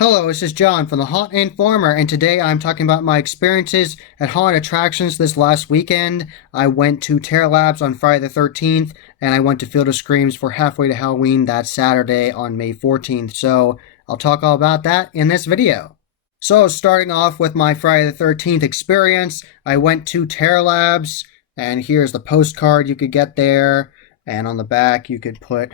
Hello, this is John from the Haunt Informer, and today I'm talking about my experiences at haunted attractions this last weekend. I went to Terror Labs on Friday the 13th, and I went to Field of Screams for Halfway to Halloween that Saturday on May 14th, so I'll talk all about that in this video. So, starting off with my Friday the 13th experience, I went to Terror Labs, and here's the postcard you could get there, and on the back you could put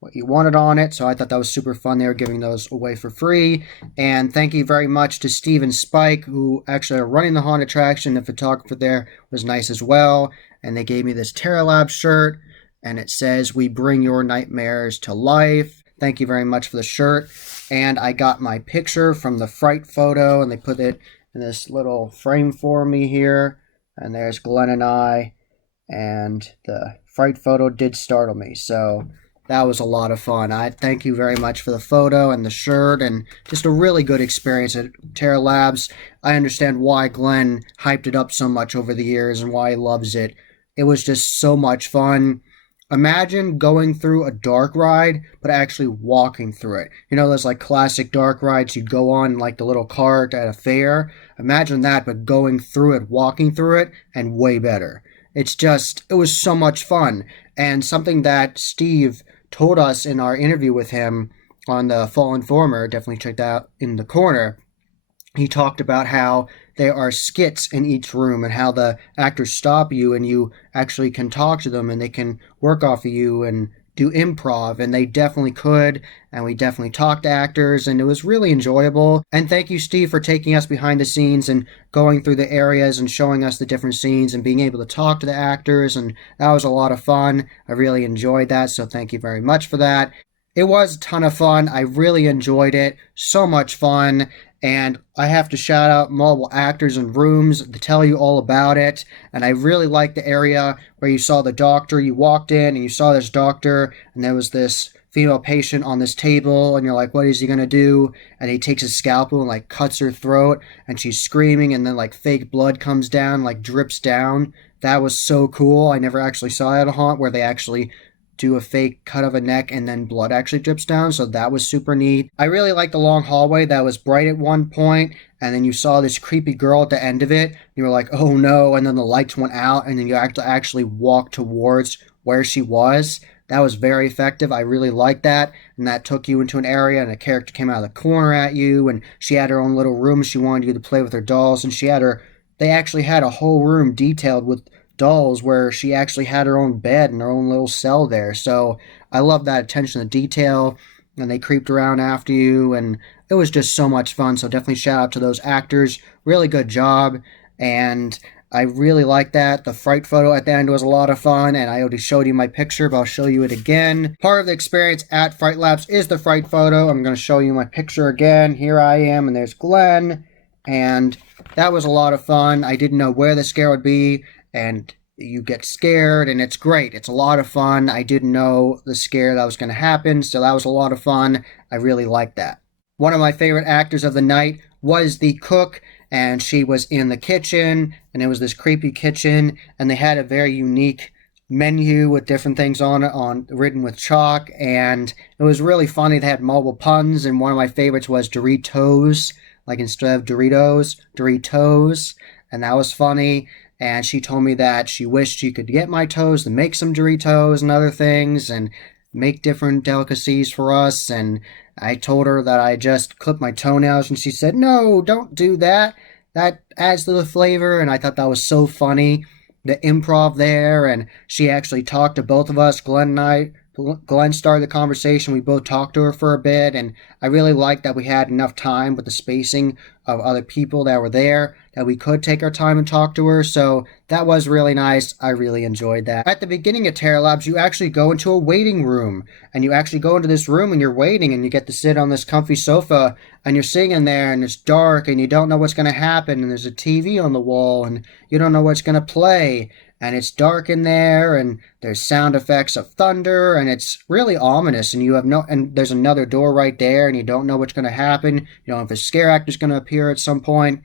what you wanted on it, so I thought that was super fun. They were giving those away for free, and thank you very much to Steve and Spike, who actually are running the haunted attraction. The photographer there was nice as well, and they gave me this Terror Lab shirt, and it says, "We bring your nightmares to life." Thank you very much for the shirt, and I got my picture from the Fright photo, and they put it in this little frame for me here, and there's Glenn and I, and the Fright photo did startle me, so that was a lot of fun. I thank you very much for the photo and the shirt, and just a really good experience at Terror Labs. I understand why Glenn hyped it up so much over the years and why he loves it. It was just so much fun. Imagine going through a dark ride, but actually walking through it. You know those like classic dark rides you'd go on, like the little cart at a fair? Imagine that, but going through it, walking through it, and way better. It was so much fun. And something that Steve told us in our interview with him on the Fall Informer, definitely check that out in the corner. He talked about how there are skits in each room and how the actors stop you and you actually can talk to them and they can work off of you and do improv, and they definitely could, and we definitely talked to actors, and it was really enjoyable. And thank you, Steve, for taking us behind the scenes and going through the areas and showing us the different scenes and being able to talk to the actors, and that was a lot of fun. I really enjoyed that, so thank you very much for that. It was a ton of fun. I really enjoyed it. So much fun. And I have to shout out multiple actors and rooms to tell you all about it. And I really liked the area where you saw the doctor. You walked in and you saw this doctor, and there was this female patient on this table, and you're like, what is he gonna do? And he takes his scalpel and like cuts her throat, and she's screaming, and then like fake blood comes down, like drips down. That was so cool. I never actually saw it at a haunt where they actually do a fake cut of a neck and then blood actually drips down, so that was super neat. I really liked the long hallway that was bright at one point, and then you saw this creepy girl at the end of it. You were like, oh no, and then the lights went out, and then you have to actually walk towards where she was. That was very effective. I really liked that, and that took you into an area, and a character came out of the corner at you, and she had her own little room. She wanted you to play with her dolls, and they actually had a whole room detailed with dolls where she actually had her own bed and her own little cell there. So I love that attention to detail, and they creeped around after you, and it was just so much fun. So definitely shout out to those actors. Really good job, and I really like that. The Fright photo at the end was a lot of fun, and I already showed you my picture, but I'll show you it again. Part of the experience at Fright Labs is the Fright photo. I'm going to show you my picture again. Here I am, and there's Glenn, and that was a lot of fun. I didn't know where the scare would be, and you get scared, and it's great. It's a lot of fun. I didn't know the scare that was going to happen, so that was a lot of fun. I really liked that. One of my favorite actors of the night was the cook, and she was in the kitchen, and it was this creepy kitchen, and they had a very unique menu with different things on it, written with chalk, and it was really funny. They had multiple puns, and one of my favorites was Doritos, like instead of Doritos, Doritos, and that was funny. And she told me that she wished she could get my toes to make some Doritos and other things and make different delicacies for us. And I told her that I just clipped my toenails, and she said, no, don't do that. That adds to the flavor. And I thought that was so funny, the improv there. And she actually talked to both of us, Glenn and I. Glenn started the conversation. We both talked to her for a bit, and I really liked that we had enough time with the spacing of other people that were there that we could take our time and talk to her, so that was really nice. I really enjoyed that. At the beginning of Terror Labs, you actually go into a waiting room, and you actually go into this room and you're waiting, and you get to sit on this comfy sofa, and you're sitting in there, and it's dark, and you don't know what's going to happen, and there's a TV on the wall, and you don't know what's going to play, and it's dark in there, and there's sound effects of thunder, and it's really ominous, and there's another door right there, and you don't know what's going to happen. You don't know if a scare actor's going to appear at some point.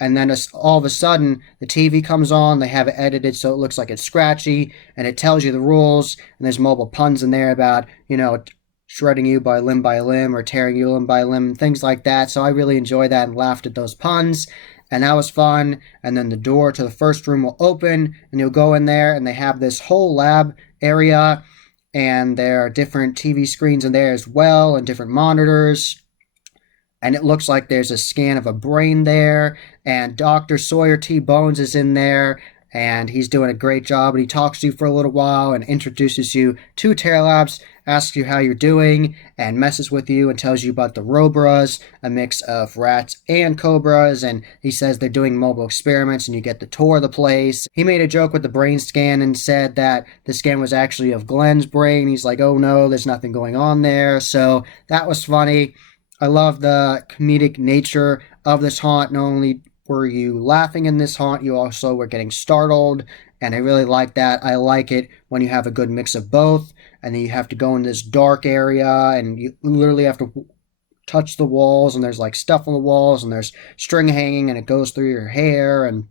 And then all of a sudden, the TV comes on, they have it edited so it looks like it's scratchy, and it tells you the rules, and there's multiple puns in there about, shredding you by limb or tearing you limb by limb, things like that. So I really enjoyed that and laughed at those puns. And that was fun. And then the door to the first room will open, and you'll go in there, and they have this whole lab area, and there are different TV screens in there as well, and different monitors. And it looks like there's a scan of a brain there, and Dr. Sawyer T. Bones is in there, and he's doing a great job. And he talks to you for a little while and introduces you to Terra Labs, asks you how you're doing, and messes with you and tells you about the Robras, a mix of rats and cobras. And he says they're doing mobile experiments, and you get the tour of the place. He made a joke with the brain scan and said that the scan was actually of Glenn's brain. He's like, oh no, there's nothing going on there. So that was funny. I love the comedic nature of this haunt. Not only were you laughing in this haunt, you also were getting startled, and I really like that. I like it when you have a good mix of both, and then you have to go in this dark area, and you literally have to touch the walls, and there's like stuff on the walls, and there's string hanging, and it goes through your hair, and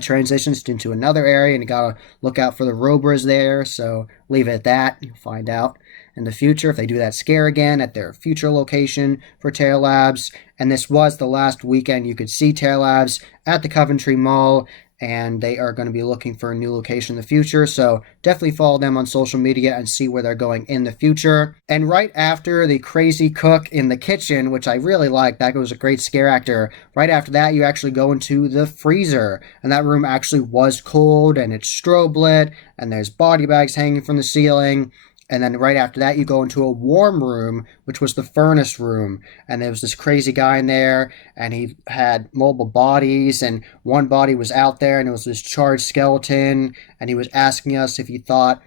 transitions into another area, and you gotta look out for the Robras there, so leave it at that. You'll find out in the future if they do that scare again at their future location for Terra Labs. And this was the last weekend you could see Terra Labs at the Coventry Mall, and they are going to be looking for a new location in the future, so definitely follow them on social media and see where they're going in the future. And right after the crazy cook in the kitchen, which I really liked, that was a great scare actor, right after that you actually go into the freezer, and that room actually was cold, and it's strobe lit, and there's body bags hanging from the ceiling. And then right after that, you go into a warm room, which was the furnace room. And there was this crazy guy in there, and he had multiple bodies, and one body was out there, and it was this charred skeleton. And he was asking us if we thought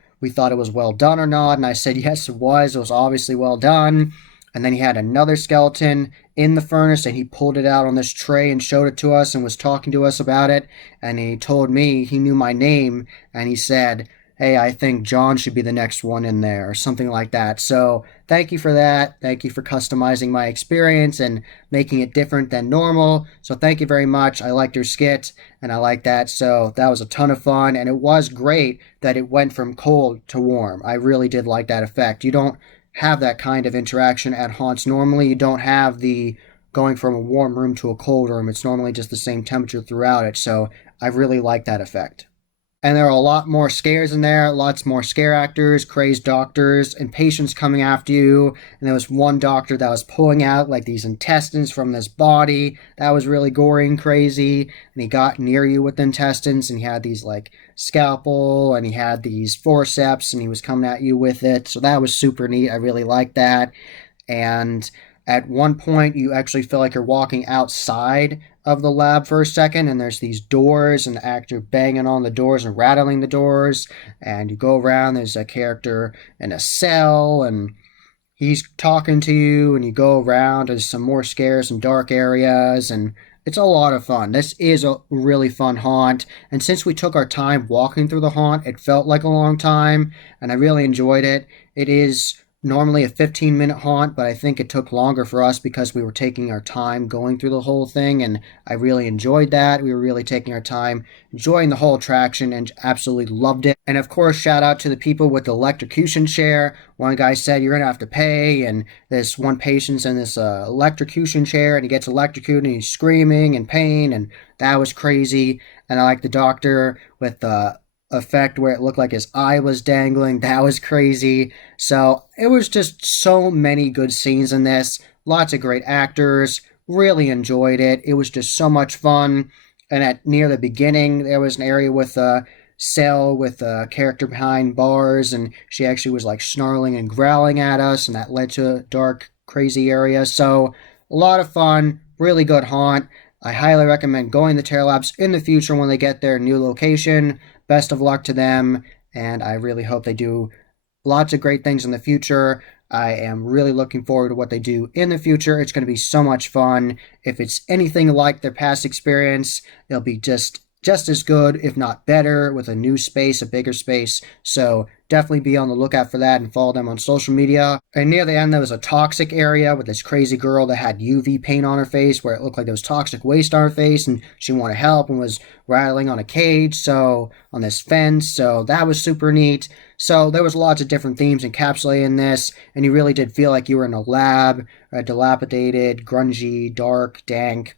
it was well done or not. And I said, yes, it was. It was obviously well done. And then he had another skeleton in the furnace, and he pulled it out on this tray and showed it to us and was talking to us about it. And he told me he knew my name, and he said, hey, I think John should be the next one in there, or something like that. So thank you for that. Thank you for customizing my experience and making it different than normal. So thank you very much. I liked your skit, and I like that. So that was a ton of fun, and it was great that it went from cold to warm. I really did like that effect. You don't have that kind of interaction at haunts normally. You don't have the going from a warm room to a cold room. It's normally just the same temperature throughout it. So I really like that effect. And there are a lot more scares in there, lots more scare actors, crazed doctors, and patients coming after you. And there was one doctor that was pulling out like these intestines from this body. That was really gory and crazy. And he got near you with the intestines, and he had these like scalpel, and he had these forceps, and he was coming at you with it. So that was super neat. I really liked that. And at one point, you actually feel like you're walking outside of the lab for a second, and there's these doors, and the actor banging on the doors and rattling the doors, and you go around, there's a character in a cell, and he's talking to you, and you go around, there's some more scares and dark areas, and it's a lot of fun. This is a really fun haunt, and since we took our time walking through the haunt, it felt like a long time, and I really enjoyed it. It is normally a 15-minute haunt, but I think it took longer for us because we were taking our time going through the whole thing, and I really enjoyed that. We were really taking our time, enjoying the whole attraction, and absolutely loved it. And of course, shout out to the people with the electrocution chair. One guy said, you're going to have to pay, and this one patient's in this electrocution chair, and he gets electrocuted, and he's screaming in pain, and that was crazy. And I like the doctor with the effect where it looked like his eye was dangling. That was crazy. So it was just so many good scenes in this. Lots of great actors. Really enjoyed it. It was just so much fun. And at near the beginning, there was an area with a cell with a character behind bars, and she actually was like snarling and growling at us, and that led to a dark, crazy area. So a lot of fun. Really good haunt. I highly recommend going to Terra Labs in the future when they get their new location. Best of luck to them, and I really hope they do lots of great things in the future. I am really looking forward to what they do in the future. It's going to be so much fun. If it's anything like their past experience, it'll be just just as good, if not better, with a new space, a bigger space. So definitely be on the lookout for that and follow them on social media. And near the end, there was a toxic area with this crazy girl that had UV paint on her face where it looked like there was toxic waste on her face, and she wanted help and was rattling on a cage, so on this fence. So that was super neat. So there was lots of different themes encapsulated in this, and you really did feel like you were in a lab, a dilapidated, grungy, dark, dank,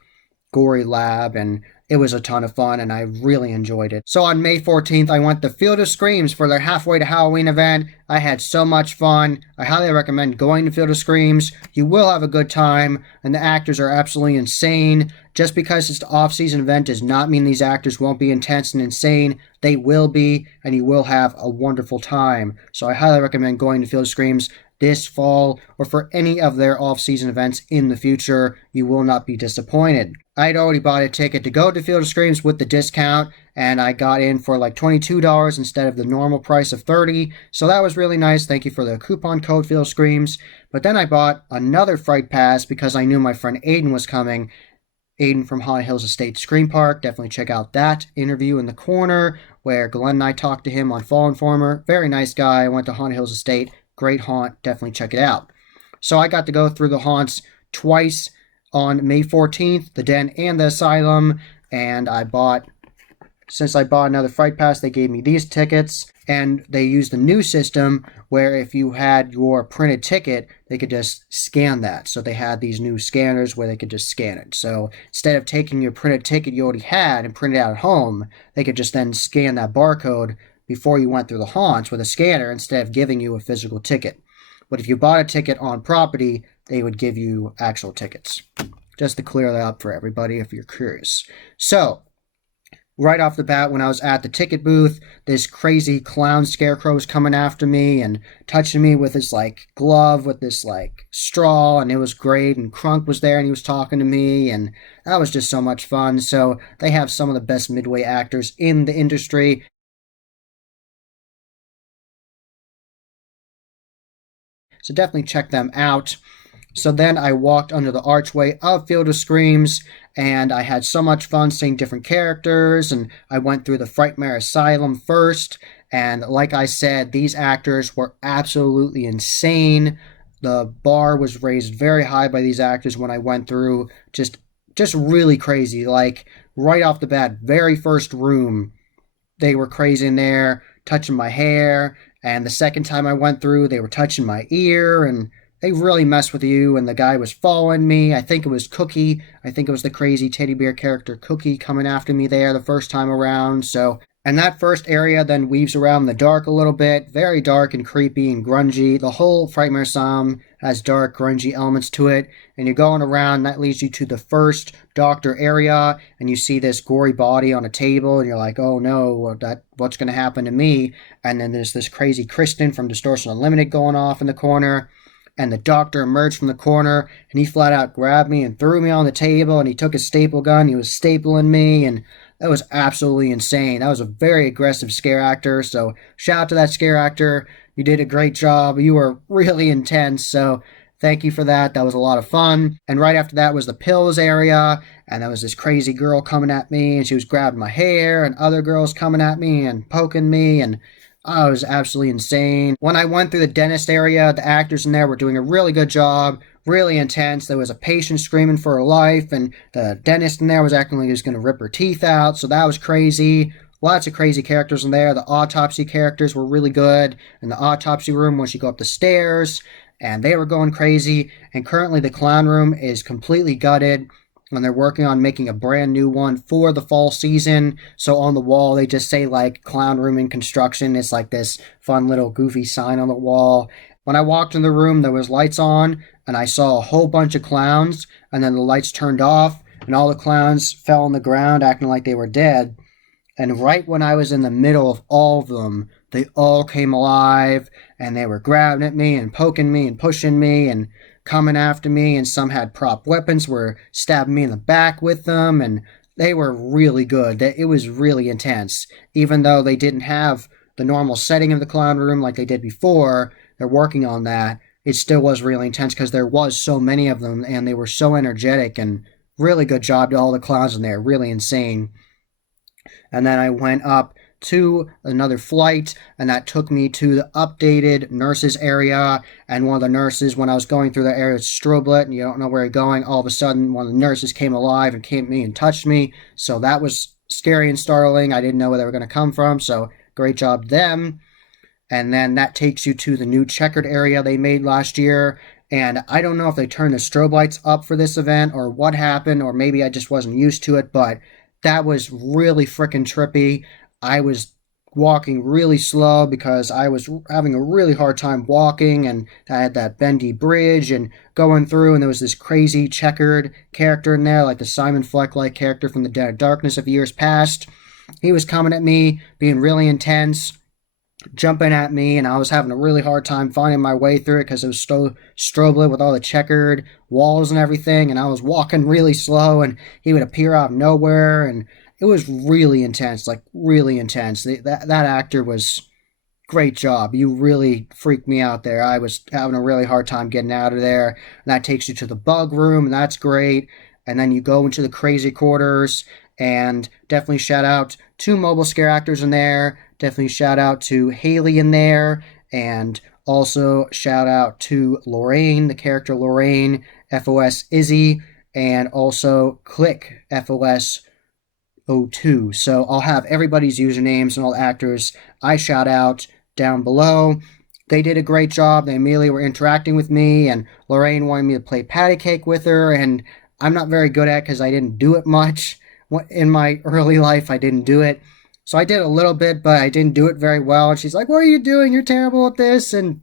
gory lab, and it was a ton of fun, and I really enjoyed it. So on May 14th, I went to Field of Screams for their Halfway to Halloween event. I had so much fun. I highly recommend going to Field of Screams. You will have a good time, and the actors are absolutely insane. Just because it's an off-season event does not mean these actors won't be intense and insane. They will be, and you will have a wonderful time. So I highly recommend going to Field of Screams this fall or for any of their off-season events in the future. You will not be disappointed. I had already bought a ticket to go to Field of Screams with the discount, and I got in for like $22 instead of the normal price of $30. So that was really nice. Thank you for the coupon code Field of Screams. But then I bought another Fright Pass because I knew my friend Aiden was coming. Aiden from Haunted Hills Estate Scream Park. Definitely check out that interview in the corner where Glenn and I talked to him on Fall Informer. Very nice guy. I went to Haunted Hills Estate. Great haunt. Definitely check it out. So I got to go through the haunts twice on May 14th, the Den and the Asylum, and since I bought another Fright Pass, they gave me these tickets, and they used a new system where if you had your printed ticket, they could just scan that. So they had these new scanners where they could just scan it. So instead of taking your printed ticket you already had and print it out at home, they could just then scan that barcode before you went through the haunts with a scanner instead of giving you a physical ticket. But if you bought a ticket on property, they would give you actual tickets. Just to clear that up for everybody if you're curious. So, right off the bat, when I was at the ticket booth, this crazy clown scarecrow was coming after me and touching me with his glove with this straw, and it was great. And Crunk was there and he was talking to me, and that was just so much fun. So they have some of the best midway actors in the industry. So definitely check them out. So then I walked under the archway of Field of Screams, and I had so much fun seeing different characters, and I went through the Frightmare Asylum first, and like I said, these actors were absolutely insane. The bar was raised very high by these actors when I went through, just really crazy. Right off the bat, very first room, they were crazy in there, touching my hair, and the second time I went through, they were touching my ear, and they really messed with you, and the guy was following me. I think it was Cookie. I think it was the crazy teddy bear character Cookie coming after me there the first time around. And that first area then weaves around the dark a little bit. Very dark and creepy and grungy. The whole Frightmare Asylum has dark, grungy elements to it. And you're going around, that leads you to the first doctor area, and you see this gory body on a table, and you're like, oh no, what's going to happen to me? And then there's this crazy Kristen from Distortion Unlimited going off in the corner. And the doctor emerged from the corner, and he flat out grabbed me and threw me on the table, and he took his staple gun, he was stapling me, and that was absolutely insane. That was a very aggressive scare actor, so shout out to that scare actor. You did a great job. You were really intense, so thank you for that. That was a lot of fun. And right after that was the pills area, and there was this crazy girl coming at me, and she was grabbing my hair, and other girls coming at me and poking me, and oh, it was absolutely insane. When I went through the dentist area, the actors in there were doing a really good job, really intense. There was a patient screaming for her life, and the dentist in there was acting like he was going to rip her teeth out, so that was crazy. Lots of crazy characters in there. The autopsy characters were really good. In the autopsy room, once you go up the stairs, and they were going crazy. And currently the clown room is completely gutted, and they're working on making a brand new one for the fall season. So on the wall, they just say clown room in construction. It's like this fun little goofy sign on the wall. When I walked in the room, there was lights on, and I saw a whole bunch of clowns, and then the lights turned off, and all the clowns fell on the ground acting like they were dead. And right when I was in the middle of all of them, they all came alive, and they were grabbing at me and poking me and pushing me and coming after me, and some had prop weapons, were stabbing me in the back with them, and they were really good. It was really intense. Even though they didn't have the normal setting of the clown room like they did before, they're working on that. It still was really intense because there was so many of them, and they were so energetic, and really good job to all the clowns in there. Really insane. And then I went up to another flight, and that took me to the updated nurses area. And one of the nurses, when I was going through the area, it's strobe lit, and you don't know where you're going. All of a sudden, one of the nurses came alive and came to me and touched me. So that was scary and startling. I didn't know where they were going to come from. So great job, them. And then that takes you to the new checkered area they made last year. And I don't know if they turned the strobe lights up for this event or what happened, or maybe I just wasn't used to it, but that was really freaking trippy. I was walking really slow because I was having a really hard time walking, and I had that bendy bridge and going through, and there was this crazy checkered character in there, like the Simon Fleck like character from the Dead of Darkness of years past. He was coming at me, being really intense, jumping at me, and I was having a really hard time finding my way through it because it was so strobe lit with all the checkered walls and everything, and I was walking really slow, and he would appear out of nowhere, and it was really intense, like really intense. That actor was great job. You really freaked me out there. I was having a really hard time getting out of there. And that takes you to the bug room, and that's great. And then you go into the crazy quarters, and definitely shout out to mobile scare actors in there. Definitely shout out to Haley in there, and also shout out to Lorraine, the character Lorraine, FOS Izzy, and also Click FOS02. So I'll have everybody's usernames and all the actors I shout out down below. They did a great job. They immediately were interacting with me, and Lorraine wanted me to play patty cake with her, and I'm not very good at it because I didn't do it much. In my early life, I didn't do it. So I did a little bit, but I didn't do it very well. And she's like, "What are you doing? You're terrible at this." And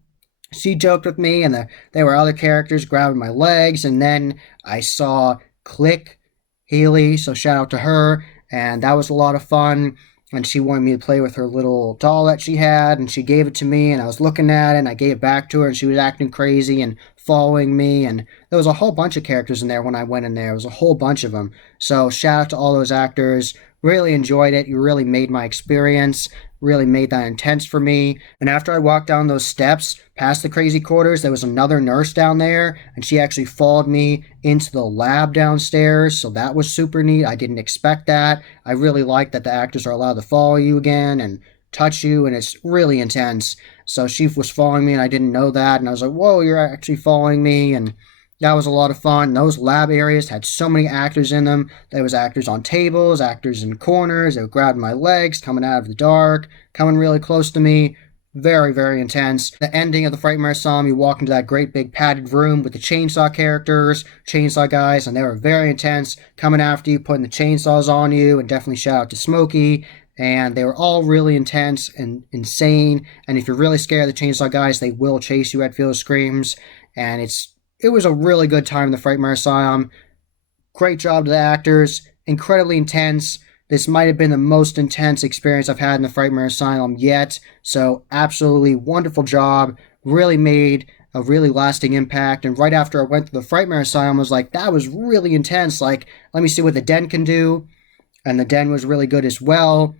she joked with me, and there were other characters grabbing my legs. And then I saw Click Haley, so shout out to her. And that was a lot of fun. And she wanted me to play with her little doll that she had, and she gave it to me, and I was looking at it, and I gave it back to her, and she was acting crazy and following me, and there was a whole bunch of characters in there when I went in there. There was a whole bunch of them. So shout out to all those actors. Really enjoyed it. You really made my experience, really made that intense for me. And after I walked down those steps past the crazy quarters, there was another nurse down there, and she actually followed me into the lab downstairs. So that was super neat. I didn't expect that. I really like that the actors are allowed to follow you again and touch you, and it's really intense. So she was following me, and I didn't know that. And I was like, whoa, you're actually following me. And that was a lot of fun. Those lab areas had so many actors in them. There was actors on tables, actors in corners. They were grabbing my legs, coming out of the dark, coming really close to me. Very, very intense. The ending of the Frightmare Asylum, you walk into that great big padded room with the chainsaw characters, chainsaw guys, and they were very intense, coming after you, putting the chainsaws on you, and definitely shout out to Smokey. And they were all really intense and insane. And if you're really scared of the chainsaw guys, they will chase you at Field of Screams. And it was a really good time in the Frightmare Asylum. Great job to the actors. Incredibly intense. This might have been the most intense experience I've had in the Frightmare Asylum yet. So absolutely wonderful job. Really made a really lasting impact. And right after I went to the Frightmare Asylum, I was like, that was really intense. Like, let me see what the Den can do. And the Den was really good as well.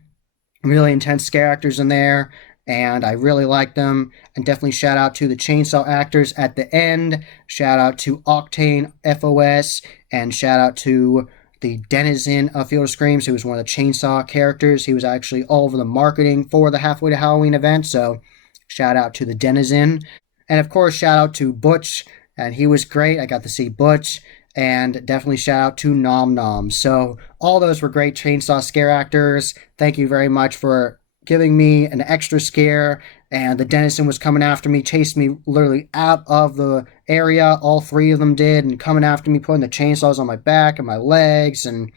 Really intense scare actors in there, and I really liked them. And definitely shout out to the chainsaw actors at the end. Shout out to Octane FOS, and shout out to the denizen of Field of Screams, who was one of the chainsaw characters. He was actually all over the marketing for the Halfway to Halloween event, so shout out to the denizen. And of course, shout out to Butch, and he was great. I got to see Butch. And definitely shout out to Nom Nom. So all those were great chainsaw scare actors. Thank you very much for giving me an extra scare. And the denizen was coming after me, chasing me literally out of the area. All three of them did, and coming after me, putting the chainsaws on my back and my legs, and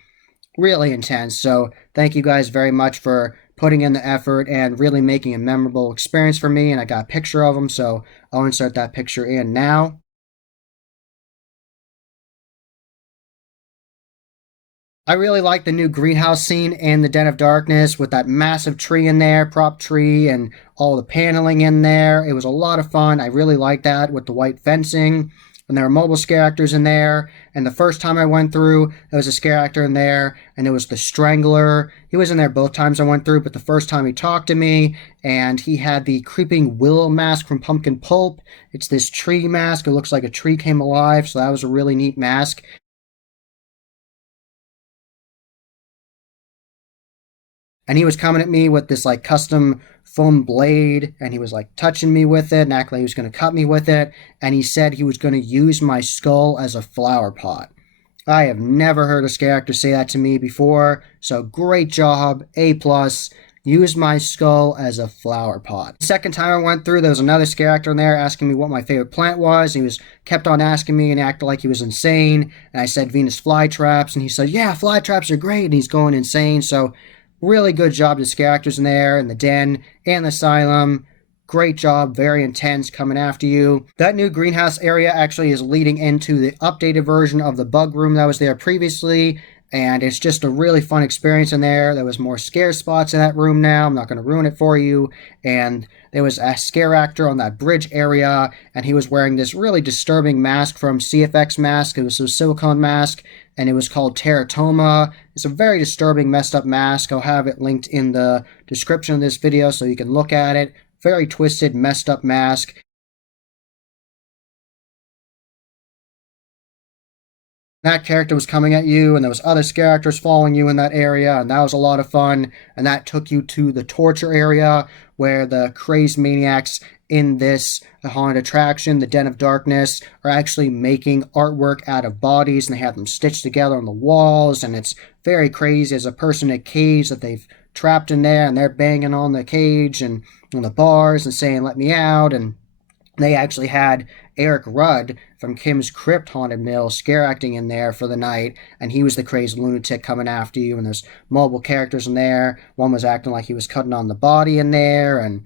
really intense. So thank you guys very much for putting in the effort and really making a memorable experience for me. And I got a picture of them, so I'll insert that picture in now. I really like the new greenhouse scene in the Den of Darkness with that massive tree in there, prop tree, and all the paneling in there. It was a lot of fun. I really liked that with the white fencing. And there were mobile scare actors in there. And the first time I went through, there was a scare actor in there, and it was the Strangler. He was in there both times I went through, but the first time he talked to me, and he had the creeping willow mask from Pumpkin Pulp. It's this tree mask. It looks like a tree came alive, so that was a really neat mask. And he was coming at me with this like custom foam blade, and he was like touching me with it and acting like he was going to cut me with it. And he said he was going to use my skull as a flower pot. I have never heard a scare actor say that to me before, so great job, A plus. Use my skull as a flower pot. The second time I went through, there was another scare actor in there asking me what my favorite plant was. He was kept on asking me and acted like he was insane. And I said Venus flytraps, and he said, yeah, flytraps are great, and he's going insane. So really good job to scare actors in there, in the den, and the asylum. Great job, very intense, coming after you. That new greenhouse area actually is leading into the updated version of the bug room that was there previously, and it's just a really fun experience in there. There was more scare spots in that room now. I'm not going to ruin it for you. And there was a scare actor on that bridge area, and he was wearing this really disturbing mask from CFX Mask. It was a silicone mask, and it was called Teratoma. It's a very disturbing, messed up mask. I'll have it linked in the description of this video so you can look at it. Very twisted, messed up mask. That character was coming at you, and there was other scare actors following you in that area, and that was a lot of fun. And that took you to the torture area, where the crazed maniacs in this haunted attraction, the Den of Darkness, are actually making artwork out of bodies, and they have them stitched together on the walls, and it's very crazy. There's a person in a cage that they've trapped in there, and they're banging on the cage and on the bars and saying, let me out. And they actually had Eric Rudd from Kim's Crypt Haunted Mill scare acting in there for the night, and he was the crazy lunatic coming after you. And there's multiple characters in there. One was acting like he was cutting on the body in there, and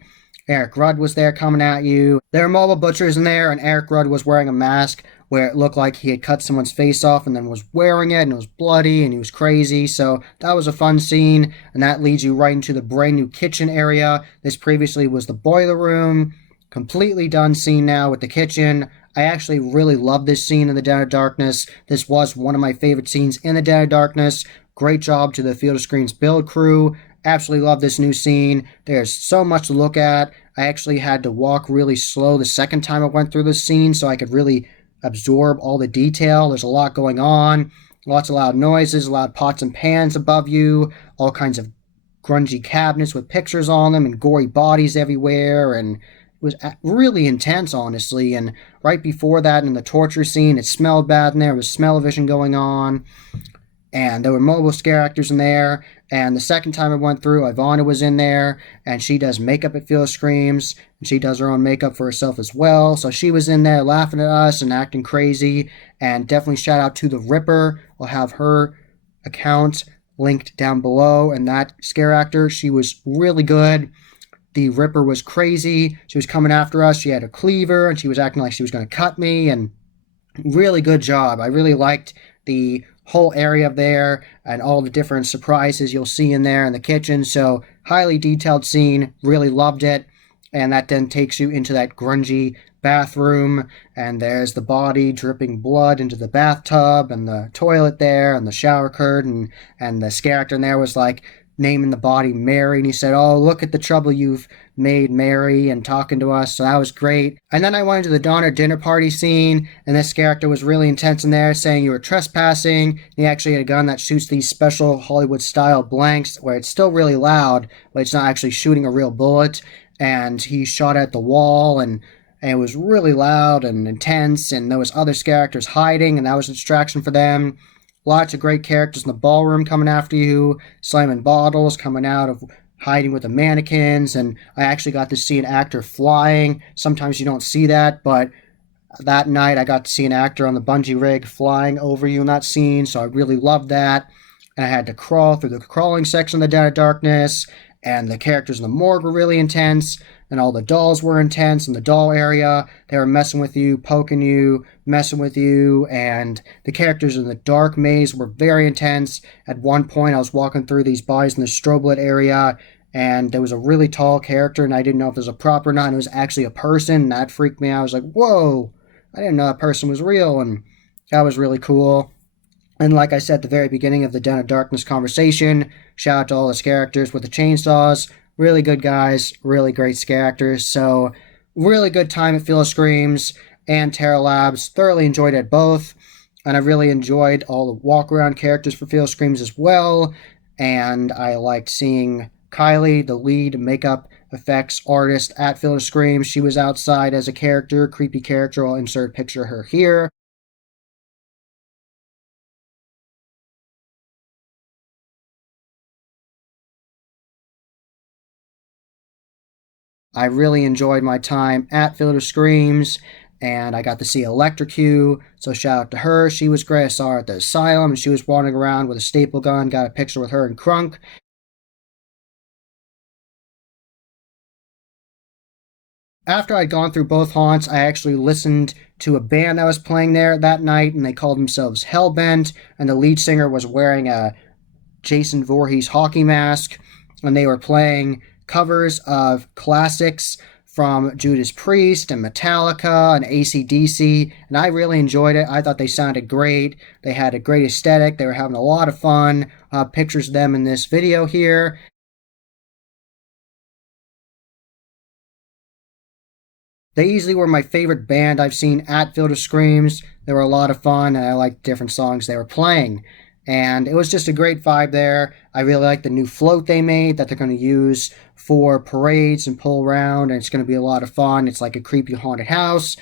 Eric Rudd was there coming at you. There were multiple butchers in there, and Eric Rudd was wearing a mask where it looked like he had cut someone's face off and then was wearing it, and it was bloody, and he was crazy. So that was a fun scene, and that leads you right into the brand new kitchen area. This previously was the boiler room. Completely done scene now with the kitchen. I actually really love this scene in the Den of Darkness. This was one of my favorite scenes in the Den of Darkness. Great job to the Field of Screams build crew. Absolutely love this new scene. There's so much to look at. I actually had to walk really slow the second time I went through this scene so I could really absorb all the detail. There's a lot going on. Lots of loud noises, loud pots and pans above you, all kinds of grungy cabinets with pictures on them and gory bodies everywhere, and it was really intense, honestly. And right before that, in the torture scene, it smelled bad in there. There was smell-o-vision going on. And there were mobile scare actors in there. And the second time I went through, Ivana was in there. And she does makeup at Field of Screams. And she does her own makeup for herself as well. So she was in there laughing at us and acting crazy. And definitely shout out to the Ripper. I'll have her account linked down below. And that scare actor, she was really good. The Ripper was crazy. She was coming after us. She had a cleaver, and she was acting like she was going to cut me. And really good job. I really liked the whole area there and all the different surprises you'll see in there in the kitchen. So highly detailed scene. Really loved it. And that then takes you into that grungy bathroom, and there's the body dripping blood into the bathtub, and the toilet there, and the shower curtain, and the scare actor in there was like naming the body Mary, and he said, oh, look at the trouble you've made, Mary, and talking to us. So that was great. And then I went into the Donner dinner party scene, and this character was really intense in there, saying you were trespassing. He actually had a gun that shoots these special Hollywood-style blanks, where it's still really loud, but it's not actually shooting a real bullet. And he shot at the wall, and it was really loud and intense, and there was other characters hiding, and that was a distraction for them. Lots of great characters in the ballroom coming after you, slamming bottles, coming out of hiding with the mannequins, and I actually got to see an actor flying. Sometimes you don't see that, but that night I got to see an actor on the bungee rig flying over you in that scene, so I really loved that. And I had to crawl through the crawling section of the Den of Darkness, and the characters in the morgue were really intense, and all the dolls were intense in the doll area. They were messing with you, poking you, messing with you, and the characters in the dark maze were very intense. At one point, I was walking through these bodies in the strobe lit area, and there was a really tall character, and I didn't know if it was a prop or not, and it was actually a person, and that freaked me out. I was like, whoa, I didn't know that person was real, and that was really cool. And like I said at the very beginning of the Den of Darkness conversation, shout out to all the scare actors with the chainsaws. Really good guys, really great scare actors. So, really good time at Field of Screams and Terra Labs. Thoroughly enjoyed it both. And I really enjoyed all the walk-around characters for Field of Screams as well. and I liked seeing Kylie, the lead makeup effects artist at Field of Screams. She was outside as a character, creepy character. I'll insert a picture of her here. I really enjoyed my time at Field of Screams, and I got to see Electrocue, so shout out to her. She was great. I saw her at the asylum, and she was wandering around with a staple gun. Got a picture with her and Crunk. After I'd gone through both haunts, I actually listened to a band that was playing there that night, and they called themselves Hellbent, and the lead singer was wearing a Jason Voorhees hockey mask, and they were playing covers of classics from Judas Priest and Metallica and AC/DC, and I really enjoyed it. I thought they sounded great. They had a great aesthetic. They were having a lot of fun. Pictures of them in this video here. They easily were my favorite band I've seen at Field of Screams. They were a lot of fun, and I liked different songs they were playing. And it was just a great vibe there. I really like the new float they made that they're going to use for parades and pull around, and it's going to be a lot of fun. It's like a creepy haunted house.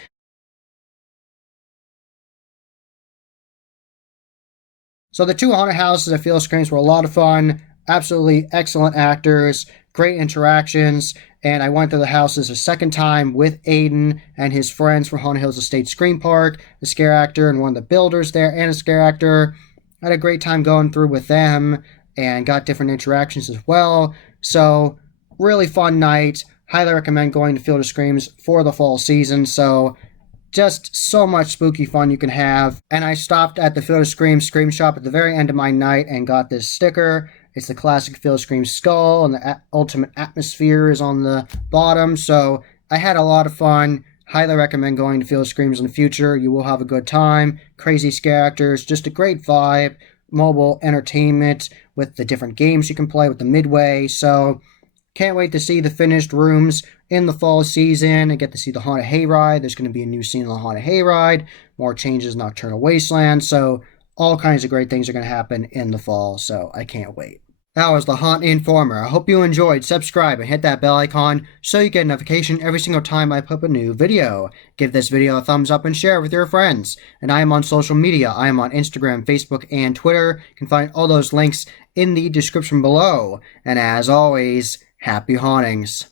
So the two haunted houses at Field of Screams were a lot of fun. Absolutely excellent actors, great interactions, and I went to the houses a second time with Aiden and his friends from Haunted Hills Estate Scream Park, the scare actor and one of the builders there, and a scare actor. I had a great time going through with them and got different interactions as well. So, really fun night. Highly recommend going to Field of Screams for the fall season. So, just so much spooky fun you can have. And I stopped at the Field of Screams Scream Shop at the very end of my night and got this sticker. It's the classic Field of Screams skull, and the ultimate atmosphere is on the bottom. So I had a lot of fun. Highly recommend going to Field of Screams in the future. You will have a good time. Crazy scare actors, just a great vibe. Mobile entertainment with the different games you can play with the Midway. So can't wait to see the finished rooms in the fall season and get to see the Haunted Hayride. There's going to be a new scene in the Haunted Hayride, more changes in Nocturnal Wasteland. So all kinds of great things are going to happen in the fall. So I can't wait. That was the Haunt Informer. I hope you enjoyed. Subscribe and hit that bell icon so you get a notification every single time I put up a new video. Give this video a thumbs up and share it with your friends. And I am on social media. I am on Instagram, Facebook, and Twitter. You can find all those links in the description below. And as always, happy hauntings.